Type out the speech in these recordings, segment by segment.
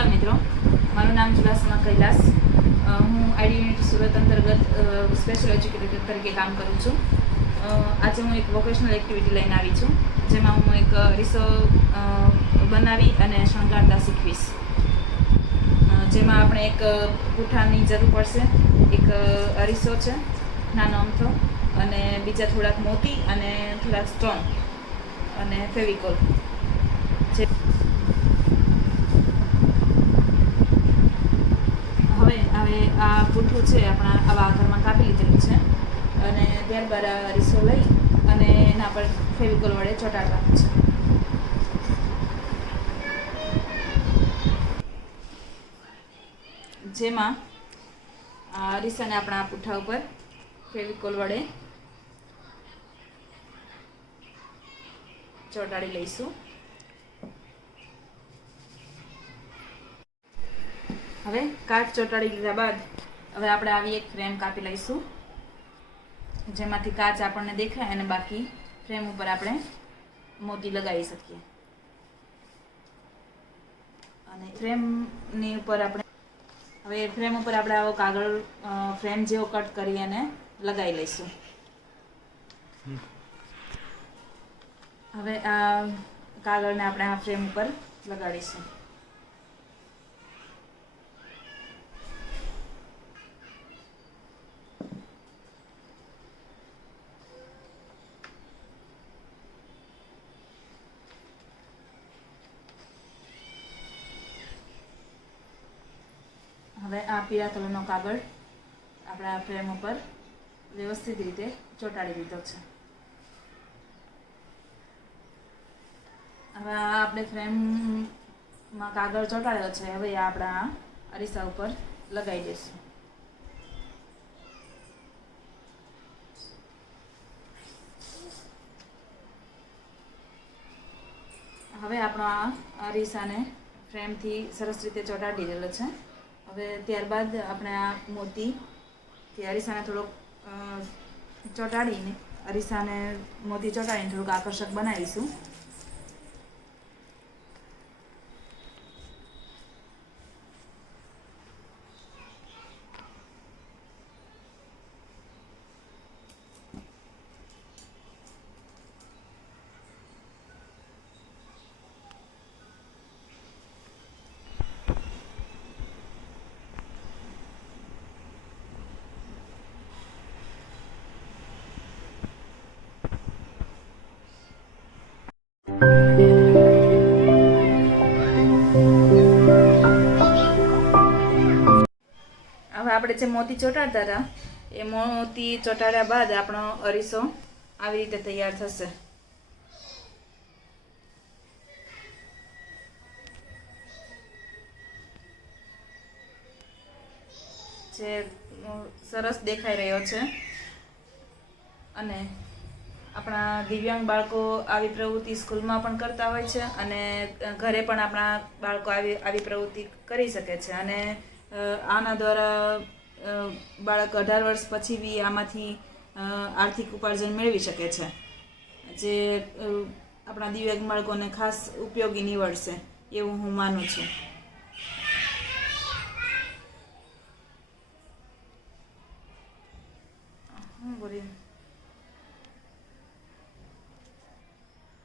નમસ્કાર મિત્રો, મારું નામ ચુડાસમા કૈલાસ. હું આઈડી યુનિટ સુરત અંતર્ગત સ્પેશિયલ એજ્યુકેટર તરીકે કામ કરું છું. આજે હું એક વોકેશનલ એક્ટિવિટી લઈને આવી છું, જેમાં હું એક અરીસો બનાવી અને શણગારતા શીખવીશ. જેમાં આપણે એક પૂઠાની જરૂર પડશે, એક અરીસો છે નાનો અમથો, અને બીજા થોડાક મોતી અને થોડાક સ્ટોન અને ફેવિકોલ. હવે આ પૂઠું છે આપણા આવા આકારમાં કાપી લીધેલું છે, અને ત્યારબાદ આ અરીસો લઈ અને એના પર ફેવિકોલ વડે ચોંટાડવાનું છે. જેમાં આ અરીસાને આપણા પૂઠા ઉપર ફેવિકોલ વડે ચોંટાડી લઈશું. હવે કાચ ચોંટાડી લીધા બાદ હવે આપણે આવી એક ફ્રેમ કાપી લઈશું, જેમાંથી કાચ આપણને દેખાય અને બાકી ફ્રેમ ઉપર આપણે મોતી લગાવી શકીએ. અને ફ્રેમની ઉપર આપણે આવો કાગળ ફ્રેમ જેવો કટ કરી અને લગાવી લઈશું. હવે આ કાગળને આપણે આ ફ્રેમ ઉપર લગાડીશું. હવે આ પીળા કલરનો કાગળ આપણા ફ્રેમ ઉપર વ્યવસ્થિત રીતે ચોંટાડી દીધો છે. હવે આ આપણે ફ્રેમમાં કાગળ ચોંટાડ્યો છે. હવે આપણા અરીસા ઉપર લગાવી દઈશું. હવે આપણો આ અરીસાને ફ્રેમથી સરસ રીતે ચોંટાડી દીધેલો છે. હવે ત્યારબાદ આપણે આ મોતીથી અરીસાને થોડોક ચોંટાડીને થોડુંક આકર્ષક બનાવીશું. હવે આપણે જે મોતી ચોંટાડતા હતા એ મોતી ચોંટાડ્યા બાદ આપણો અરીસો આવી રીતે તૈયાર થશે. જે સરસ દેખાઈ રહ્યો છે. અને આપણા દિવ્યાંગ બાળકો આવી પ્રવૃત્તિ સ્કૂલમાં પણ કરતા હોય છે, અને ઘરે પણ આપણા બાળકો આવી પ્રવૃત્તિ કરી શકે છે. અને આના દ્વારા બાળક 18 વર્ષ પછી બી આમાંથી આર્થિક ઉપાર્જન મેળવી શકે છે, જે આપણા દિવ્યાંગ બાળકોને ખાસ ઉપયોગી નીવડશે એવું હું માનું છું.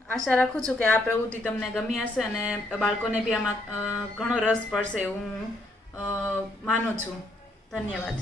આશા રાખું છું કે આ પ્રવૃત્તિ તમને ગમી હશે અને બાળકોને બી આમાં ઘણો રસ પડશે એવું હું માનું છું. ધન્યવાદ.